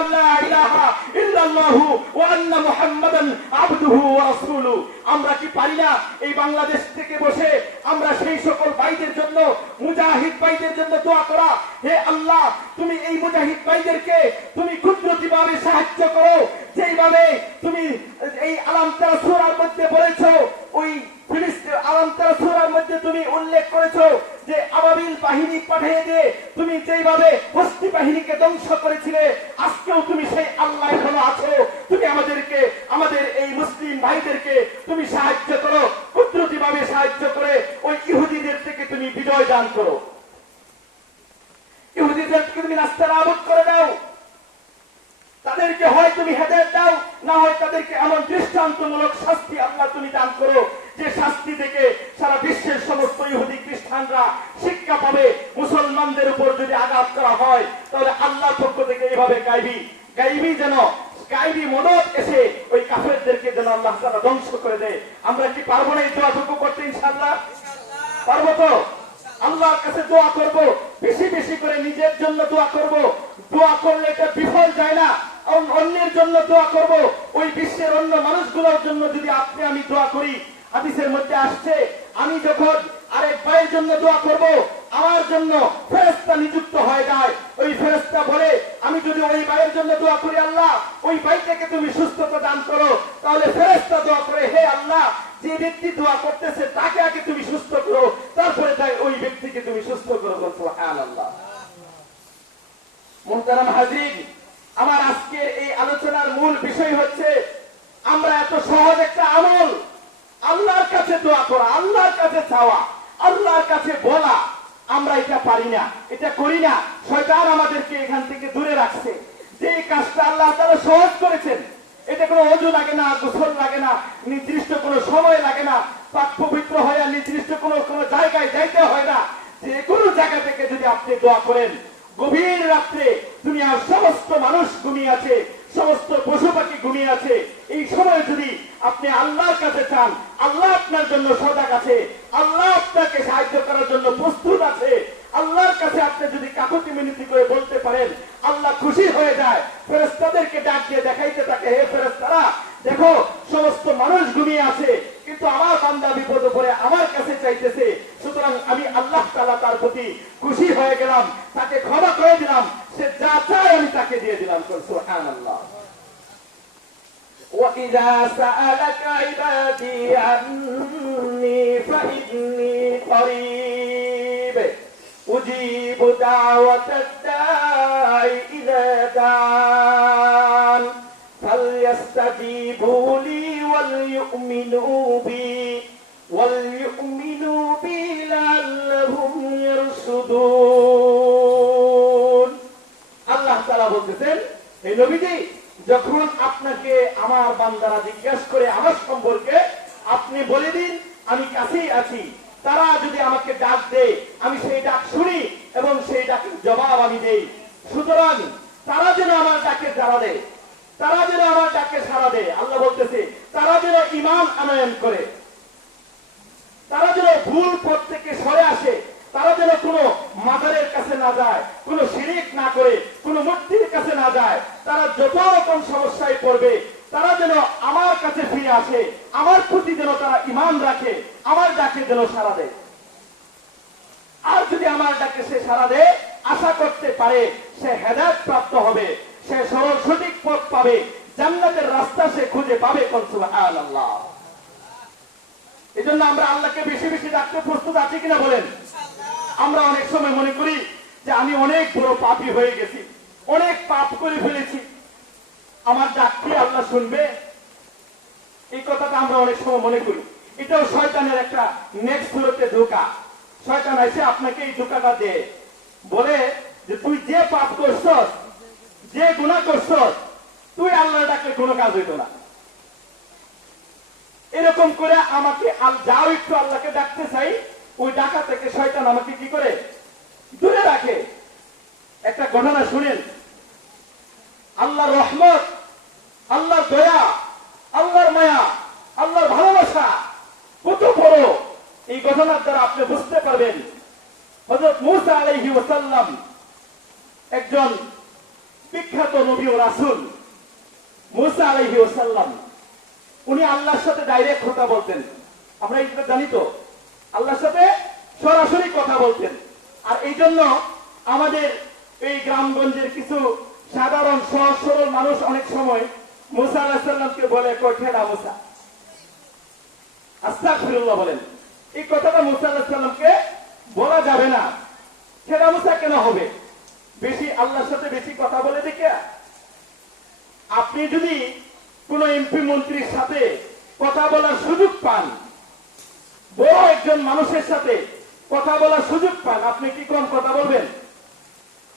আল্লা ইলাহা ইল্লাল্লাহু ওয়া আন্না মুহাম্মাদান আবদুহু ওয়া রাসূলুহু। আমরা কি পারি না এই বাংলাদেশ থেকে বসে আমরা সেই সকল ভাইদের জন্য, মুজাহিদ ভাইদের জন্য দোয়া করা, হে আল্লাহ তুমি এই মুজাহিদ ভাইদেরকে তুমি কুদরতিভাবে সাহায্য করো, যেইভাবে তুমি এই আলাম তারা সূরার মধ্যে বলেছো, ওই ফিলিস্তিন আলাম তারা সূরার মধ্যে তুমি উল্লেখ করেছো যে আবাবিল বাহিনী পাঠিয়ে দিয়ে তুমি যেইভাবে হস্তি বাহিনীকে ধ্বংস করেছিলে, আজকেও তুমি সেই আল্লাহ এখনো আছো। তুমি আমাদেরকে, আমাদের এই মুসলিম ভাইদেরকে তুমি সাহায্য করো, কুদরতিভাবে সাহায্য করে ওই ইহুদিদের থেকে তুমি বিজয় দান করো, ইহুদিদেরকে তুমি নাস্তানাবুদ করে দাও, তাদেরকে হয় তুমি হেদায়েত দাও, না হয় তাদেরকে এমন দৃষ্টান্তমূলক শাস্তি আল্লাহ তুমি দান করো, যে শাস্তি থেকে সারা বিশ্বের সমস্ত ইহুদি খ্রিস্টানরা শিক্ষা পাবে। মুসলমানদের উপর যদি আঘাত করা হয় তাহলে আল্লাহর পক্ষ থেকে এইভাবে গাইবি মদত এসে ওই কাফেরদেরকে যেন আল্লাহ তাআলা ধ্বংস করে দেয়। আমরা কি পারবো না এই দোয়াটুকু করতে? ইনশাআল্লাহ পারবো তো? আল্লাহর কাছে দোয়া করব, বেশি বেশি করে নিজের জন্য দোয়া করব। দোয়া করলে এটা বিফল যায় না, অন্যের জন্য দোয়া করব। ওই বিশ্বের অন্য মানুষগুলোর জন্য যদি আপনি আমি দোয়া করি, হাদিসের মধ্যে আসছে আমি যখন আরেক ভাইয়ের জন্য দোয়া করব, আমার জন্য ফেরেশতা নিযুক্ত হয়ে যায়। ওই ফেরেশতা বলে আমি যদি ওই ভাইয়ের জন্য দোয়া করি, আল্লাহ ওই ভাইটাকে তুমি সুস্থতা দান করো, তাহলে ফেরেশতা দোয়া করে, হে আল্লাহ যে ব্যক্তি দোয়া করতেছে তাকে আগে তুমি সুস্থ করো, তারপরে ওই ব্যক্তিকে তুমি সুস্থ করো। সুবহানাল্লাহ। মুহতারাম হাজির, আমার আজকের এই আলোচনার মূল বিষয় হচ্ছে আমরা এত সহজ একটা আমল, আল্লাহর কাছে দোয়া করা, আল্লাহর কাছে চাওয়া, আল্লাহর কাছে বলা, আমরা এটা পারি না, এটা করি না। শয়তান আমাদেরকে এখান থেকে দূরে রাখছে। যে কাজটা আল্লাহ তাআলা সহজ করেছেন, এটা কোনো ওযু লাগে না, গোসল লাগে না, নির্দিষ্ট কোনো সময় লাগে না, পাক পবিত্র হয়ে নির্দিষ্ট কোনো জায়গায় যাইতে হয় না। যে কোনো জায়গা থেকে যদি আপনি দোয়া করেন, গভীর রাত্রে দুনিয়ার সমস্ত মানুষ ঘুমিয়ে আছে, সমস্ত পশু পাখি ঘুমিয়ে আছে, এই সময় যদি আপনি আল্লাহর কাছে চান, আল্লাহ আপনার জন্য সজাগ আছে, আল্লাহ আপনাকে সাহায্য করার জন্য প্রস্তুত আছে। আল্লাহর কাছে আপনি যদি কাকুতি মিনতি করে বলতে পারেন, আল্লাহ খুশি হয়ে যায়। ফেরেশতাদেরকে ডাক দিয়ে দেখাইতে থাকে, হে ফেরেশতারা দেখো সমস্ত মানুষ ঘুমিয়ে আছে, কিন্তু আমার বান্দা বিপদ পড়ে আমার কাছে চাইতেছে, সুতরাং আমি আল্লাহ তাআলা তার প্রতি খুশি হয়ে গেলাম, তাকে ক্ষমা করে দিলাম, সে যা চায় আমি তাকে দিয়ে দিলাম। সুবহানাল্লাহ। وَإِذَا سَأَلَكَ عِبَادِي عَنِّي فَإِنِّي قَرِيبٌ أُجِيبُ دَعْوَةَ الدَّاعِ إِذَا دَعَانِ فَلْيَسْتَجِيبُوا لِي وَلْيُؤْمِنُوا بِي لَعَلَّهُمْ يَرْشُدُونَ। আল্লাহ তাআলা বলতেছেন, হে নবীজি, যখন আপনাকে আমার বান্দারা জিজ্ঞাসা করে আমার সম্পর্কে, আপনি বলে দিন আমি কাছেই আছি। তারা যদি আমাকে ডাক দেয়, আমি সেই ডাক শুনি এবং সেই ডাকের জবাব আমি দেই। সুতরাং তারা যেন আমার ডাকে সাড়া দেয়, তারা যেন আমার ডাকে সাড়া দেয়। আল্লাহ বলতেছে তারা যেন ঈমান আনয়ন করে, তারা যেন ভুল পথ থেকে সরে আসে, তারা যেন কোনো মাজারের কাছে না যায়, কোনো শিরিক না করে, কোনো মূর্তির কাছে না যায়। তারা যত রকম সমস্যায় পড়বে, তারা যেন আমার কাছে ফিরে আসে, আমার প্রতি যেন তারা ঈমান রাখে, আমার ডাকে যেন সাড়া দেয়। আর যদি আমার ডাকে সে সাড়া দেয়, আশা করতে পারে সে হেদায়েত প্রাপ্ত হবে, সে সরল সঠিক পথ পাবে, জান্নাতের রাস্তা সে খুঁজে পাবে। সুবহানাল্লাহ। এজন্য আমরা আল্লাহকে বেশি বেশি ডাকতে প্রস্তুত আছি কিনা বলেন? আমরা অনেক সময় মনে করি যে আমি অনেক বড় পাপী হয়ে গেছি, অনেক পাপ করে ফেলেছি, আমার ডাককে আল্লাহ শুনবে। এই কথাটা আমরা অনেক সময় মনে করি। এটাও শয়তানের একটা নেক্সট ফ্লোরতে ধোঁকা। শয়তান এসে আপনাকে এই ধোঁকাটা দেয়, বলে যে তুই যে পাপ করছস, যে গুনাহ করছস, তুই আল্লাহর ডাকলে কোনো কাজ হইতো না। এরকম করে আমাকে যাও একটু আল্লাহকে ডাকতে চাই, ওই ডাকা থেকে শয়তান আমাকে কি করে দূরে রাখে। একটা ঘটনা শুনেন, আল্লাহর রহমত, আল্লাহর দয়া, আল্লাহর মায়া, আল্লাহর ভালোবাসা কত বড়, এই ঘটনার দ্বারা আপনি বুঝতে পারবেন। হযরত মূসা আলাইহিস সালাম একজন বিখ্যাত নবী ও রাসূল মুসা আলাইহিস সালাম, উনি আল্লাহর সাথে ডাইরেক্ট কথা বলতেন। আমরা এটা জানি তো, আল্লাহর সাথে সরাসরি কথা বলতেন। আর এই জন্য আমাদের এই গ্রামগঞ্জের কিছু সাধারণ সহজ সরল মানুষ অনেক সময় মুসা আলাইহিস সালামকে বলে ঠেলা মুসা, আস্তাগফিরুল্লাহ বলেন। এই কথাটা মুসা আলাইহিস সালামকে বলা যাবে না। ঠেলা মুসা কেন হবে? বেশি আল্লাহর সাথে বেশি কথা বলে দেখে। আপনি যদি কোন এমপি মন্ত্রীর সাথে কথা বলার সুযোগ পান, বড় একজন মানুষের সাথে কথা বলার সুযোগ পান, আপনি কি কম কথা বলবেন?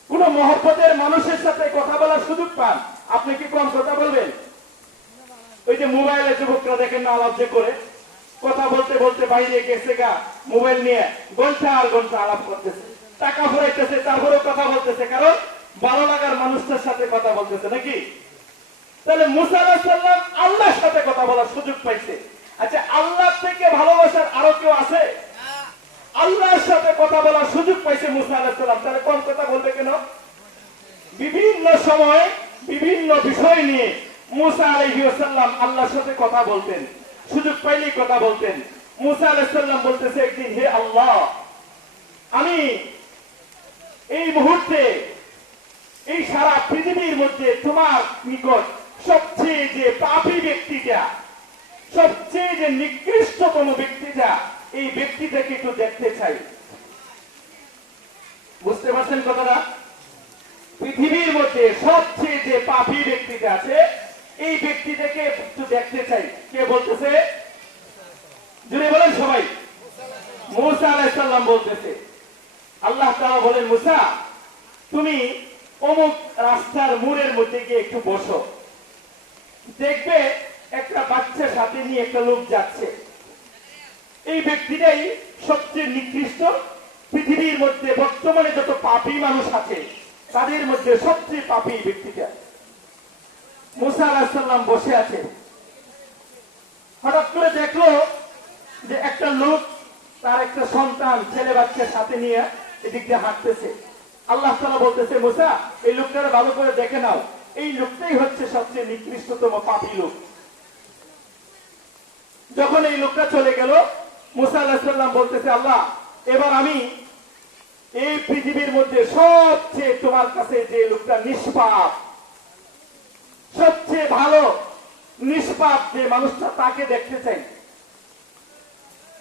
কোন মহব্বতের মানুষের সাথে কথা বলার সুযোগ পান, আপনি কি কম কথা বলবেন? ওই যে মোবাইলে যুবকরা দেখেন না, আলাপ যে করে কথা বলতে বলতে বাইরে গেছে গা, মোবাইল নিয়ে ঘন্টা আর ঘন্টা আলাপ করতেছে, টাকা ফুরাইতেছে, তারপরেও কথা বলতেছে, কারণ ভালো লাগার মানুষটার সাথে কথা বলতেছে নাকি? তাহলে মুসা আলাইহিস সালাম আল্লাহর সাথে কথা বলার সুযোগ পাইছে। আচ্ছা, আল্লাহ থেকে ভালোবাসার আরো কেউ আছে? আল্লাহর সাথে কথা বলার সুযোগ পাইছে মুসা আলাইহিস সালাম, তাহলে কম কথা বলবে কেন? বিভিন্ন সময় বিভিন্ন বিষয় নিয়ে মুসা আলাইহিস সালাম আল্লাহর সাথে কথা বলতেন, সুযোগ পাইলেই কথা বলতেন। মুসা আলাইহিস সালাম বলতেছে একদিন, হে আল্লাহ, আমি এই মুহূর্তে এই সারা পৃথিবীর মধ্যে তোমার নিকট সবচেয়ে যে পাপী ব্যক্তিটা, সবচেয়ে যে নিকৃষ্টতম ব্যক্তিটা, এই ব্যক্তিটাকে একটু দেখতে চাই। বুঝতে পারছেন কথাটা? পৃথিবীর মধ্যে সবচেয়ে যে পাপী ব্যক্তিটা আছে, এই ব্যক্তিটাকে একটু দেখতে চাই। কে বলতেছে? জুড়ে বলেন সবাই। মুসা আলাইহিস সালাম বলতেছে। আল্লাহ তাআলা বলেন, মুসা, তুমি অমুক রাস্তার মোড়ের মধ্যে গিয়ে একটু বসো, দেখবে একটা বাচ্চা সাথে নিয়ে একটা লোক যাচ্ছে। এই ব্যক্তিটাই সবচেয়ে নিকৃষ্ট, পৃথিবীর মধ্যে বর্তমানে যত পাপী মানুষ আছে তাদের মধ্যে সবচেয়ে পাপী ব্যক্তিটা। মুসা আলাইহিস সালাম বসে আছে, হঠাৎ করে দেখলো যে একটা লোক তার একটা সন্তান ছেলে বাচ্চার সাথে নিয়ে এদিক দিয়ে হাঁটতেছে। আল্লাহ তাআলা বলতেছে, মুসা, এই লোকটারে ভালো করে দেখে নাও, এই লোকটাই হচ্ছে সবচেয়ে নিকৃষ্টতম পাপী লোক। যখন এই লোকটা চলে গেল, মুসা আলাইহিস সালাম বলতেছে, আল্লাহ, এবার আমি এই পৃথিবীর মধ্যে সবচেয়ে তোমার কাছে যে লোকটা নিষ্পাপ, সবচেয়ে ভালো নিষ্পাপ যে মানুষটা, তাকে দেখতে চাই।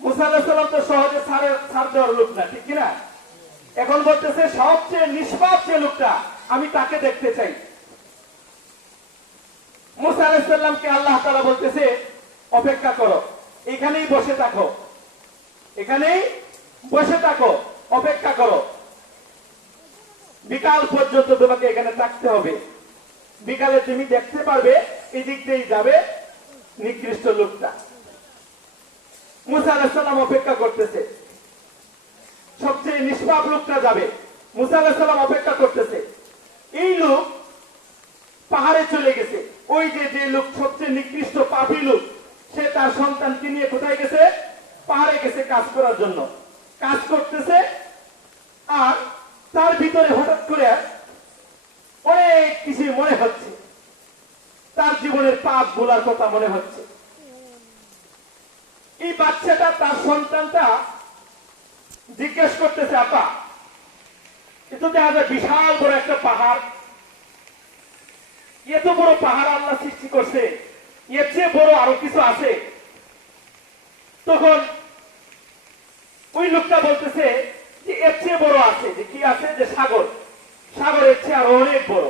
মুসা আলাইহিস সালাম তো সহজে ছাড় দেওয়ার লোক না, ঠিক কিনা? এখন বলতেছে সবচেয়ে নিষ্পাপ যে লোকটা, আমি তাকে দেখতে চাই। মুসা আলাইহিস সালামকে আল্লাহ তাআলা বলতেছে, অপেক্ষা করো, এখানেই বসে থাকো, এখানেই বসে থাকো, অপেক্ষা করো, বিকাল পর্যন্ত তোমাকে এখানে থাকতে হবে। বিকালে তুমি দেখতে পারবে এই দিক দিয়েই যাবে নিকৃষ্ট লোকটা। মুসা আলাইহিস সালাম অপেক্ষা করতেছে, সবচেয়ে নিষ্পাপ লোকটা যাবে। মুসা আলাইহিস সালাম অপেক্ষা করতেছে। এই লোক পাহাড়ে চলে গেছে। ওই যে লোক সবচেয়ে নিকৃষ্ট পাপী লোক, সে তার সন্তানকে নিয়ে কোথায় গেছে? পাহাড়ে গেছে কাজ করার জন্য। কাজ করতেছে, আর তার ভিতরে হঠাৎ করে অনেক কিছু মনে হচ্ছে, তার জীবনের পাপ গুলার কথা মনে হচ্ছে। এই বাচ্চাটা, তার সন্তানটা জিজ্ঞেস করতেছে, আপা, এত দেখা যায় বিশাল বড় একটা পাহাড়, এত বড় পাহাড় আল্লাহ সৃষ্টি করছে, এর চেয়ে বড় আরো কিছু আছে? তখন ওই লোকটা বলতেছে যে এর চেয়ে বড় আছে। যে কি আছে? যে সাগর, সাগরের চেয়ে আরো অনেক বড়।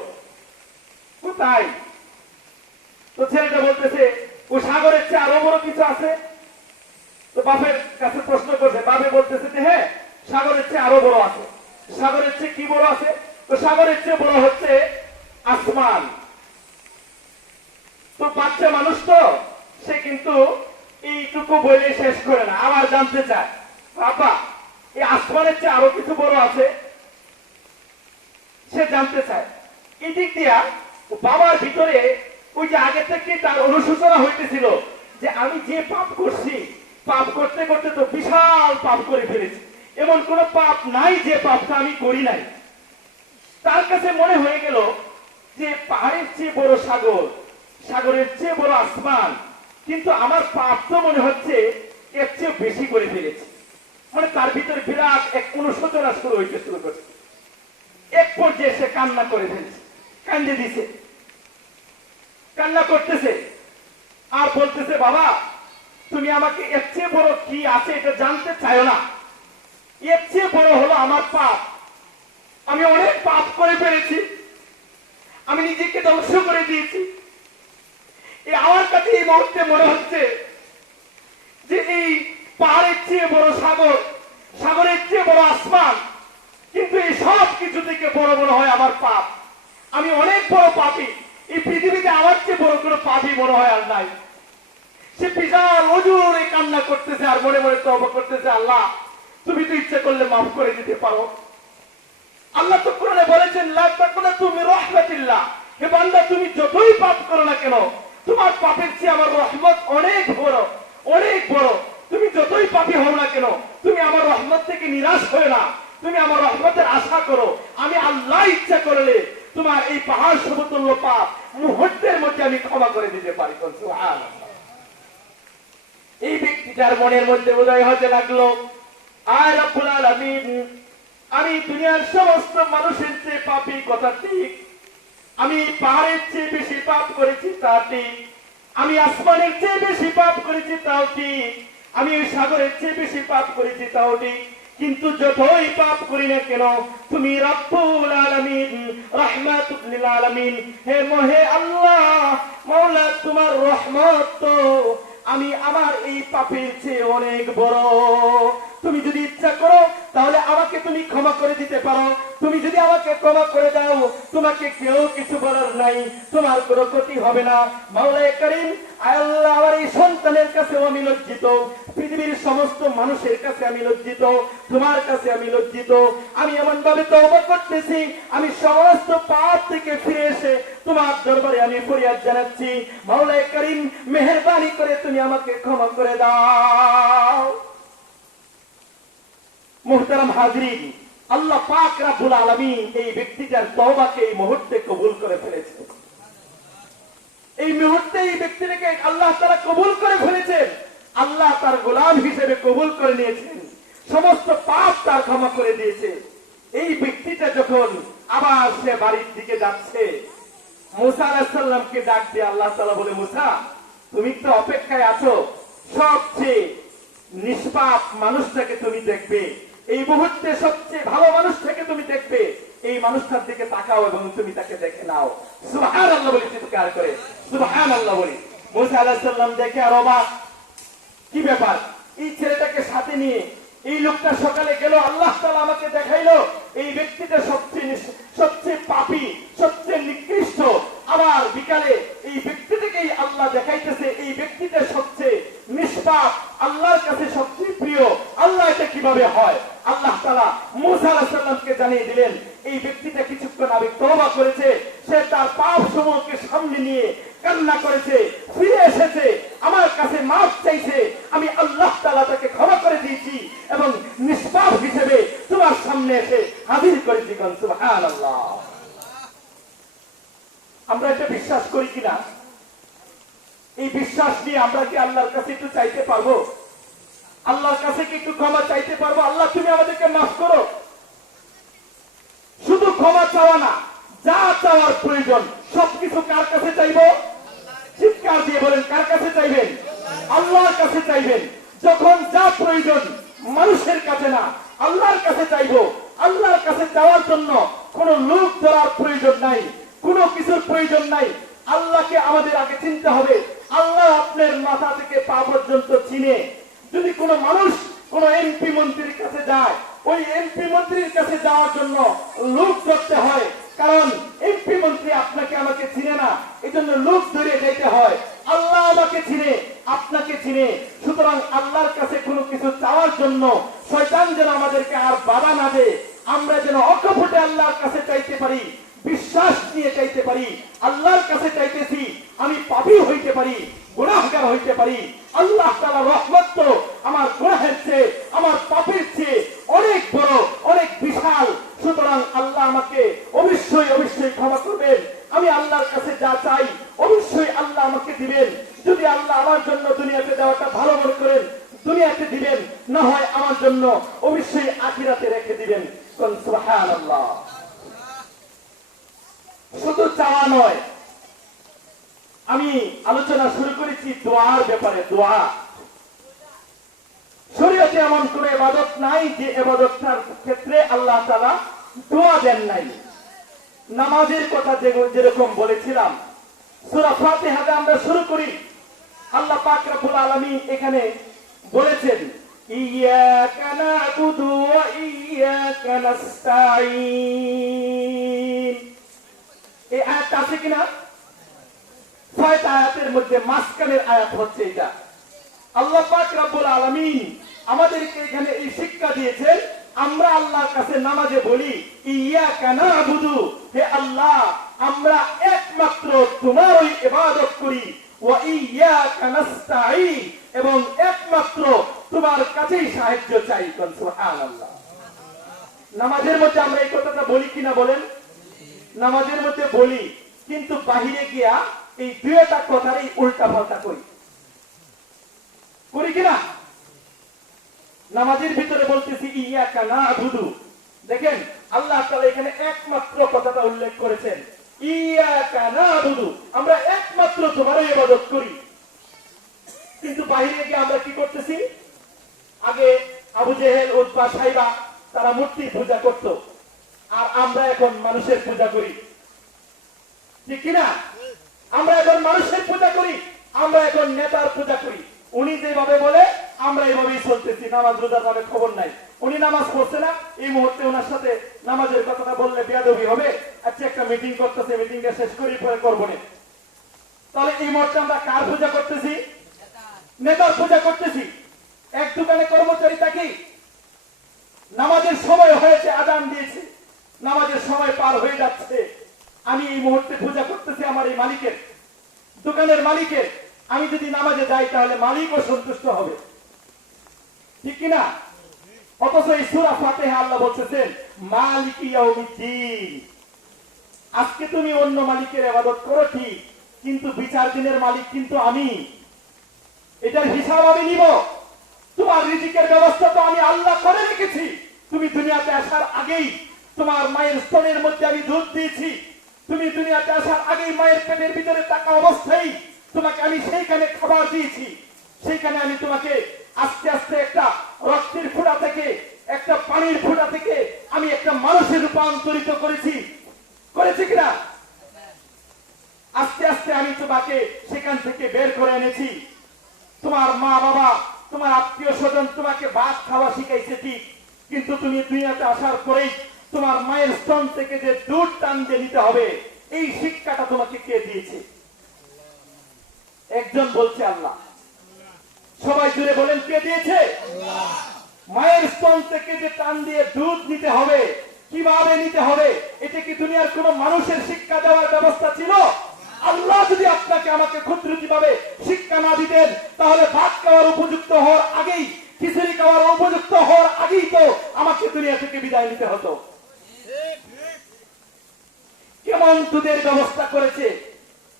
কোথায়? তো ছেলেটা বলতেছে ওই সাগরের চেয়ে আরো বড় কিছু আছে। তো বাপের কাছে প্রশ্ন করছে, বাপে বলতেছে যে হ্যাঁ, সাগরের চেয়ে আরো বড় আছে। সাগরের চেয়ে কি বড় আছে? তো সাগরের চেয়ে বড় হচ্ছে আসমান। তো বাচ্চা মানুষ তো, সে কিন্তু এইটুকু বলে শেষ করে না, আবার জানতে চায়, বাবা, এই আসমানের চেয়ে আরো কিছু বড় আছে? সে জানতে চায়। এই দিক দিয়া বাবার ভিতরে ওই যে আগে থেকে তার অনুশোচনা হইতেছিল যে আমি যে পাপ করছি, পাপ করতে করতে তো বিশাল পাপ করে ফেলেছি, এমন কোন পাপ নাই যে পাপটা আমি করি নাই। তার কাছে মনে হয়ে গেল যে পাহাড়ের চেয়ে বড় সাগর, সাগরের চেয়ে বড় আসমান, কিন্তু আমার পাপ তো মনে হচ্ছে এর চেয়ে বেশি করে ফেলেছি। মানে তার ভিতরে বিরাট এক অনুশোচনা শুরু হইতে শুরু করছে। এক পর্যায়ে সে কান্না করে ফেলছে, কান্দে দিছে, কান্না করতেছে আর বলতেছে, বাবা তুমি আমাকে এর চেয়ে বড় কি আছে এটা জানতে চাও না। এর চেয়ে বড় হলো আমার পাপ। আমি অনেক পাপ করে ফেলেছি, আমি নিজেকে ধ্বংস করে দিয়েছি। আমার কাছে এই মুহূর্তে মনে হচ্ছে যে এই পাহাড়ের চেয়ে বড় সাগর, সাগরের চেয়ে বড় আসমান, কিন্তু এই সব কিছু থেকে বড় মনে হয় আমার পাপ। আমি অনেক বড় পাপী। এই পৃথিবীতে আমার চেয়ে বড় কোনো পাপী মনে হয় আর নাই। সে বিশাল অজুরে কান্না করতেছে আর মনে মনে তওবা করতেছে, আল্লাহ তুমি তো ইচ্ছা করলে মাফ করে দিতে পারো। আল্লাহ তো কোরআনে বলেছেন, লা তাকনাতু মির রাহমাতিল্লাহ, হে বান্দা তুমি যতই পাপ করো না কেন, তোমার পাপের চেয়ে আমার রহমত অনেক বড়, অনেক বড়। তুমি যতই পাপী হও না কেন, তুমি আমার রহমত থেকে নিরাশ হয়ে না, তুমি আমার রহমতের আশা করো। আমি আল্লাহ ইচ্ছা করলে তোমার এই পাহাড় সমতুল্য পাপ মুহূর্তের মধ্যে আমি ক্ষমা করে দিতে পারি। সুবহানাল্লাহ। এই ব্যক্তিটার মনের মধ্যে উদয় হতে লাগলো, আয় রব্বুল আলামিন, আমি দুনিয়ার সমস্ত মানুষের চেয়ে পাপী, কথা ঠিক। আমি পাহাড়ের চেয়ে বেশি পাপ করেছি, তা ঠিক। আমি আসমানের চেয়ে বেশি পাপ করেছি, তাও ঠিক। আমি ওই সাগরের চেয়ে বেশি পাপ করেছি, তাও ঠিক। কিন্তু যতই পাপ করি না কেন, তুমি রব্বুল আলামিন, রাহমাতুল লিল আলামিন, হে মহে আল্লাহ মাওলা, তোমার রহমত তো আমি আমার এই পাপের চেয়ে অনেক বড়। তুমি যদি ইচ্ছা করো তাহলে আমাকে তুমি ক্ষমা করে দিতে পারো। তুমি যদি আমাকে ক্ষমা করে দাও, তোমাকে কেউ কিছু বলার নাই, তোমার কোনো ক্ষতি হবে না। মাওলায়ে কারীম, আল্লাহ আমার এই সন্তানের কাছে আমি লজ্জিত, পৃথিবীর সমস্ত মানুষের কাছে আমি লজ্জিত, তোমার কাছে আমি লজ্জিত। আমি এমন ভাবে তওবা করতেছি, আমি সমস্ত পাপ থেকে ফিরে এসে তোমার দরবারে আমি ফরিয়াদ জানাচ্ছি। মাওলায়ে কারীম, মেহেরবানি করে তুমি আমাকে ক্ষমা করে দাও। মুহতারাম হাজরিন, আল্লাহ পাক রব্বুল আলামিন এই ব্যক্তিটার তওবাকে এই মুহূর্তে কবুল করে ফেলেছেন। এই মুহূর্তে এই ব্যক্তিটাকে আল্লাহ তাআলা কবুল করে ফেলেছেন। আল্লাহ তার গোলাম হিসেবে কবুল করে নিয়েছেন, সমস্ত পাপ তার ক্ষমা করে দিয়েছে। এই ব্যক্তিটা যখন আবার সে বাড়ির দিকে যাচ্ছে, মুসা আলাইহিস সালামকে ডাক দিয়ে আল্লাহ তাআলা বলে, মুসা তুমি তো অপেক্ষায় আছো, সবচেয়ে নিষ্পাপ মানুষটাকে তুমি দেখবে, এই মুহূর্তে সবচেয়ে ভালো মানুষটাকে তুমি দেখবে, এই মানুষটার দিকে তাকাও এবং তুমি তাকে দেখে নাও। সুবহানাল্লাহ বলি চিৎকার করে, সুবহানাল্লাহ বলি। মুসা আলাইহিস সালাম দেখে আর অবাক, কি ব্যাপার, এই ছেলেটাকে সাথে নিয়ে এই লোকটা সকালে গেল, আল্লাহ তাআলা আমাকে দেখাইলো এই ব্যক্তিটা সবচেয়ে পাপী, সবচেয়ে নিকৃষ্ট, আবার বিকালে এই ব্যক্তিটাকেই আল্লাহ দেখাইতেছে এই ব্যক্তিটা সবচেয়ে নিষ্পাপ, আল্লাহর কাছে সবচেয়ে প্রিয়। আল্লাহ এটা কিভাবে হয়? আল্লাহ তাআলা মুসা আলাইহিস সালামকে জানিয়ে দিলেন, এই ব্যক্তিটা কিছুক্ষণ আগে তওবা করেছে, সে তার পাপ সমূহকে সামনে নিয়ে কান্না করেছে, ফিরে এসেছে, আমার কাছে মাফ চাইছে, আমি আল্লাহ তাআলা তাকে ক্ষমা করে দিয়েছি এবং নিষ্পাপ হিসেবে তোমার সামনে এসে হাজির করেছি। সুবহানাল্লাহ। আমরা এটা বিশ্বাস করি কিনা? এই বিশ্বাস নিয়ে আমরা কি আল্লাহর কাছে একটু চাইতে পারবো? আল্লাহর কাছে কি একটু ক্ষমা চাইতে পারবো? আল্লাহ তুমি আমাদেরকে মাফ করো। শুধু ক্ষমা চাওয়া না, যা চাওয়ার প্রয়োজন সবকিছু কার কাছে চাইবো? চিৎকার দিয়ে বলেন, কার কাছে চাইবেন? আল্লাহর কাছে চাইবেন। যখন যা প্রয়োজন মানুষের কাছে না, আল্লাহর কাছে চাইবো। আল্লাহর কাছে যাওয়ার জন্য কোনো লোক ধরার প্রয়োজন নাই, কোনো কিছুর প্রয়োজন নাই। আল্লাহকে আমাদের আগে চিনতে হবে। আল্লাহ আপনার মাথা থেকে পা পর্যন্ত চিনে। যদি কোনো মানুষ কোন এমপি মন্ত্রীর কাছে যায়, ওই এমপি মন্ত্রীর কাছে যাওয়ার জন্য লোক ধরতে হয়, কারণ এমপি মন্ত্রী আপনাকে আমাকে চিনে না, এই জন্য লোক ধরে যেতে হয়। আল্লাহ আমাকে চিনে, আপনাকে চিনে, সুতরাং আল্লাহর কাছে কোনো কিছু চাওয়ার জন্য শয়তান যেন আমাদেরকে আর বাধা না দেয়। আমরা যেন অকপটে আল্লাহর কাছে চাইতে পারি, বিশ্বাস নিয়ে চাইতে পারি। আল্লাহর কাছে চাইতেছি, আমি পাপী হইতে পারি, গুনাহগার হইতে পারি। আল্লাহ তাআলার রহমত তো আমার গুনাহের চেয়ে, আমার পাপের চেয়ে অনেক বড়, অনেক বিশাল। সুতরাং আল্লাহ আমাকে অবশ্যই অবশ্যই ক্ষমা করবেন। আমি চাই অবশ্যই আল্লাহ আমাকে দিবেন। যদি আল্লাহ আমার জন্য দুনিয়াতে দেওয়াটা ভালো মনে করেন দুনিয়াতে দিবেন, না হয় আমার জন্য অবশ্যই আখিরাতে রেখে দিবেন। সুবহানাল্লাহ। শুধু চাওয়া নয়, আমি আলোচনা শুরু করেছি দোয়ার ব্যাপারে। দোয়া শরীয়তে এমন কোন ইবাদত নাই যে ইবাদতটার ক্ষেত্রে আল্লাহ তাআলা দোয়া দেন নাই। নামাজের কথা যেরকম বলেছিলাম, সূরা ফাতিহাতে আমরা শুরু করি, আল্লাহ পাক রব্বুল আলামিন এখানে বলেছেন ইয়াকা না'বুদু ওয়া ইয়াকা নাস্তাঈন। এই আয়াতটা আছে কিনা? 6টা আয়াতের মধ্যে মাঝখানের আয়াত হচ্ছে এটা। আল্লাহ পাক রব্বুল আলামিন আমাদেরকে এখানে এই শিক্ষা দিয়েছেন, আমরা আল্লাহর কাছে নামাজে বলি ইয়াকা না'বুদু, হে আল্লাহ আমরা একমাত্র তোমারই ইবাদত করি, ওয়া ইয়াকা নাস্তাঈন, এবং একমাত্র তোমার কাছেই সাহায্য চাই। সুবহানাল্লাহ। নামাজের মধ্যে আমরা এই কথাটা বলি কিনা বলেন? নামাজের মধ্যে বলি, কিন্তু বাহিরে গিয়া এই দুইটা কথারই উল্টা পাল্টা করি কিনা? নামাজের ভিতরে বলতেছি ইয়াকা না'বুদু, দেখেন আল্লাহ তাআলা এখানে একমাত্র কথাটা উল্লেখ করেছেন, ইয়াকা না'বুদু, আমরা একমাত্র তোমারই ইবাদত করি। কিন্তু বাহিরে গিয়ে আমরা কি করতেছি? আগে আবু জেহেল, উতবা, সাইবা তারা মূর্তি পূজা করত, আর আমরা এখন মানুষের পূজা করি, ঠিক কিনা? আমরা এখন মানুষের পূজা করি, আমরা এখন নেতার পূজা করি। উনি যেভাবে বলে আমরা এইভাবেই চলতেছি, নামাজ রোজার নামে খবর নাই। উনি নামাজ পড়ছে না, এই মুহূর্তে ওনার সাথে নামাজের কথাটা বললে বেয়াদবি হবে। আচ্ছা একটা মিটিং করতেছে, মিটিংটা শেষ করি পরে করবো না। তাহলে এই মুহূর্তে আমরা কার পূজা করতেছি? নেতার পূজা করতেছি। এক দোকানে কর্মচারী থাকি, নামাজের সময় হয়েছে, আযান দিয়েছে, নামাজের সময় পার হয়ে যাচ্ছে, আমি এই মুহূর্তে পূজা করতেছি আমার এই মালিকের, দোকানের মালিকের। আমি যদি নামাজে যাই তাহলে মালিকও সন্তুষ্ট হবে, ঠিক কিনা? অথচ এই সূরা ফাতিহা আল্লাহ বলতেছেন মালিকি ইয়াউমিদ্দিন, আজকে তুমি অন্য মালিকের ইবাদত করো ঠিক, কিন্তু বিচার দিনের মালিক কিন্তু আমি, এটার হিসাব আমি নিব। তোমার রিজিকের ব্যবস্থা তো আমি আল্লাহ করে রেখেছি। তুমি দুনিয়াতে আসার আগেই তোমার মায়ের স্তনের মধ্যে আমি দুধ দিয়েছি, তুমি দুনিয়াতে আসার আগেই মায়ের পেটের ভিতরে থাকা অবস্থায় তোমাকে আমি সেইখানে খাবার দিয়েছি, সেইখানে আমি তোমাকে আস্তে আস্তে একটা রক্তের ফোঁটা থেকে, একটা পানির ফোঁটা থেকে আমি একটা মানুষে রূপান্তরিত করেছি, করেছি কিনা? আস্তে আস্তে আমি তোমাকে সেখান থেকে বের করে এনেছি। তোমার মা বাবা, তোমার আত্মীয় স্বজন তোমাকে ভাত খাওয়া শিখাইছে ঠিক, কিন্তু তুমি দুনিয়াতে আসার পরেই তোমার মায়ের স্তন থেকে যে দুধ টান দিয়ে নিতে হবে, এই শিক্ষাটা তোমাকে কে দিয়েছে? একজন বলছে আল্লাহ। সবাই জুড়ে বলেন কে দিয়েছে? মায়ের স্তন থেকে যে টান দিয়ে দুধ নিতে হবে, কিভাবে নিতে হবে, এটা কি দুনিয়ার কোন মানুষের শিক্ষা দেওয়ার ব্যবস্থা ছিল? আল্লাহ যদি আপনাকে আমাকে ক্ষুদ্রতি ভাবে শিক্ষা না দিতেন, তাহলে ভাত খাওয়ার উপযুক্ত হওয়ার আগেই, খিচুড়ি খাওয়ার উপযুক্ত হওয়ার আগেই তো আমাকে দুনিয়া থেকে বিদায় নিতে হতো। কেমন দুধের ব্যবস্থা করেছে,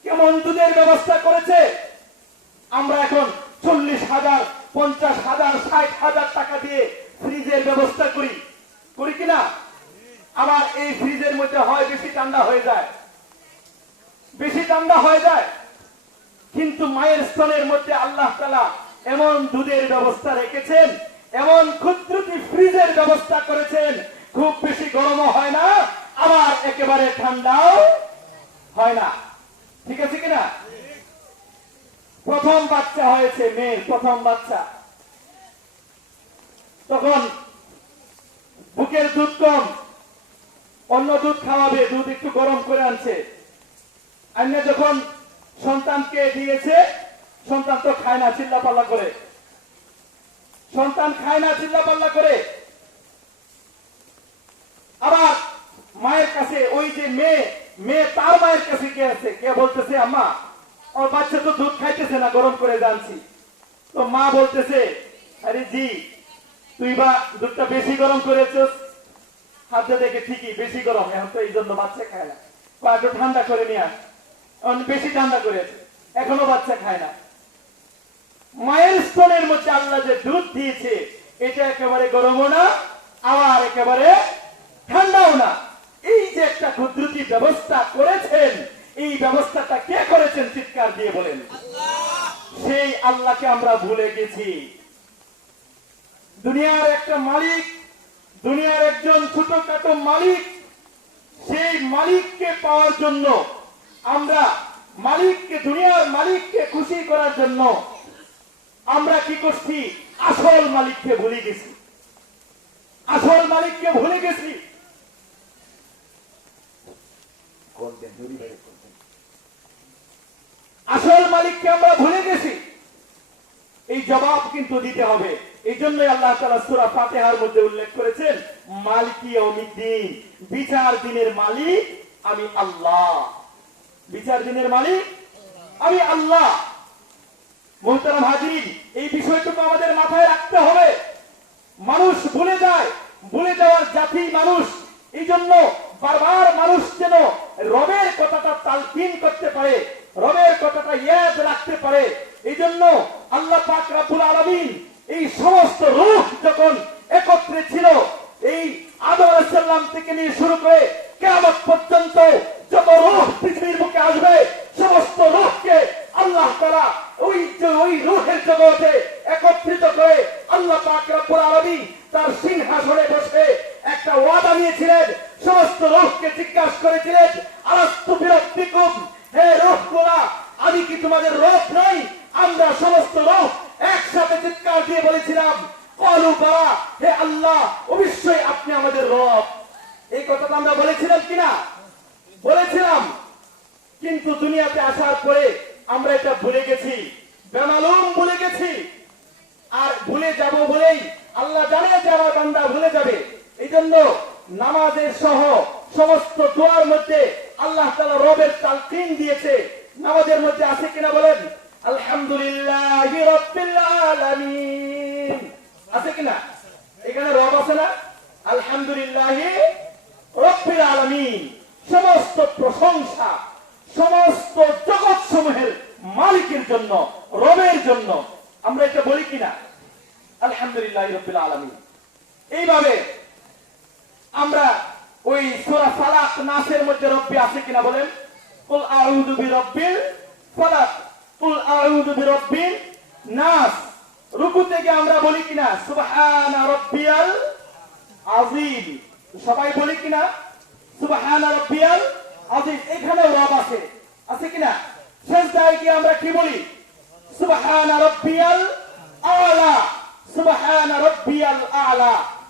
কেমন দুধের ব্যবস্থা করেছে। আমরা এখন 40,000, 50,000, 60,000 টাকা দিয়ে ফ্রিজের ব্যবস্থা করি, করি কিনা? আবার এই ফ্রিজের মধ্যে হয় বেশি ঠান্ডা হয়ে যায়, বেশি ঠান্ডা হয়ে যায়। কিন্তু মায়ের স্তনের মধ্যে আল্লাহ তাআলা এমন দুধের ব্যবস্থা রেখেছেন, এমন ক্ষুদ্রতি ফ্রিজের ব্যবস্থা করেছেন, খুব বেশি গরমও হয় না, আবার একেবারে ঠান্ডাও হয় না, ঠিক আছে কিনা? প্রথম বাচ্চা হয়েছে, মেয়ের প্রথম বাচ্চা, তখন বুকের দুধ কম, অন্য দুধ খাওয়াবে, দুধ একটু গরম করে আনছে। আন্না যখন সন্তানকে দিয়েছে, সন্তান তো খায় না, চিল্লাপাল্লা করে, সন্তান খায় না, চিল্লাপাল্লা করে। আবার মায়ের কাছে ওই যে মেয়ে তার মায়ের কাছে কে আছে, কে বলতেছে আম্মা ওর বাচ্চা তো দুধ খাইতেছে না, গরম করে জানছি। তো মা বলতেছে আরে জি তুই বা দুধটা বেশি গরম করেছিস, হাতে দেখে ঠিকই বেশি গরম, এখন তো এই জন্য বাচ্চা খায় না, একটু ঠান্ডা করে নিয়ে আস। বেশি ঠান্ডা করেছে, এখনো বাচ্চা খায় না। মায়ের স্তনের মধ্যে আল্লাহ যে দুধ দিয়েছে এটা একেবারে গরমও না আবার একেবারে ঠান্ডাও না। এই যে একটা কুদরতি ব্যবস্থা করেছেন, এই ব্যবস্থাটা কে করেছেন চিৎকার দিয়ে বলেন। সেই আল্লাহকে আমরা ভুলে গেছি। দুনিয়ার একটা মালিক, দুনিয়ার একজন ছোটখাটো মালিক, সেই মালিককে পাওয়ার জন্য আমরা মালিককে, দুনিয়ার মালিককে খুশি করার জন্য আমরা কি করছি, আসল মালিককে ভুলে গেছি, আসল মালিককে ভুলে গেছি। আসল মালিককে আমরা ভুলে গেছি। এই জবাব কিন্তু দিতে হবে। এই জন্যই আল্লাহ তাআলা সূরা ফাতিহার মধ্যে উল্লেখ করেছেন মালিকি ইয়াউমিদ্দিন, বিচার দিনের মালিক আমি আল্লাহ। বিচার দিনের মালিক আমি আল্লাহ। মুহতারাম হাজিরিন, এই বিষয়টুকু আমাদের মাথায় রাখতে হবে। মানুষ ভুলে যায়, ভুলে যাওয়ার জাতি মানুষ। এই জন্য বারবার মানুষ যেন রবের কথাটা তালকিন করতে পারে, রবের কথাটা ইয়াদ রাখতে পারে। এই জন্য আল্লাহ পাক রব্বুল আলামিন এই সমস্ত রূহ যখন একত্রে ছিল, এই আদম আলাইহিস সালাম থেকে নিয়ে শুরু করে কিয়ামত পর্যন্ত যত রূহ পৃথিবীর বুকে আসবে, সমস্ত রূহকে আল্লাহ তাআলা ওই রূহের জগতে একত্রিত করে আল্লাহ পাক রব্বুল আলামিন তার সিংহাসনে বসে একটা ওয়াদা নিয়েছিলেন। সমস্ত রূহকে জিজ্ঞাসা করেছিলেন আলাস্তু বিরাব্বিকুম, হে রূহগুলা আমি কি তোমাদের রব নাই? আমরা সমস্ত রূহ একসাথে চিৎকার দিয়ে বলেছিলাম ক্বালু বালা, হে আল্লাহ অবশ্যই আপনি আমাদের রব। এই কথাটা আমরা বলেছিলাম কিনা? বলেছিলাম। কিন্তু দুনিয়াতে আসার পরে আমরা এটা ভুলে গেছি, বেমালুম ভুলে গেছি। আর ভুলে যাব বলেই আল্লাহ জানে যে আমার বান্দা ভুলে যাবে। এই জন্য নামাজের সহ সমস্ত দোয়ার মধ্যে আল্লাহ তাআলা রবের তালকিন দিয়েছে। নামাজের মধ্যে আছে কিনা বলেন? আলহামদুলিল্লাহি রাব্বিল আলামিন আছে কিনা? এখানে রব আছে না? আলহামদুলিল্লাহি রাব্বিল আলামিন, সমস্ত প্রশংসা সমস্ত জগৎ সমূহের মালিকের জন্য, রবের জন্য। আমরা এটা বলি কিনা? আলহামদুলিল্লাহি রাব্বিল আলামিন। এইভাবে আমরা ওই সূরা ফালাক নাসের মধ্যে রব্বি আছে কিনা বলেন? কুল আউযু বিরাব্বিল ফালাক, কুল আউযু বিরাব্বিন নাস। রুকু থেকে আমরা বলি কিনা সুবহানা রাব্বিয়াল আযীম? সবাই বলি কিনা সুবহানা রাব্বিয়াল আযীম? এখানে রব আছে, আছে কিনা? সিজদায় কি আমরা কি বলি? সুবহানা রাব্বিয়াল আ'লা, সুবহানা রাব্বিয়াল আ'লা।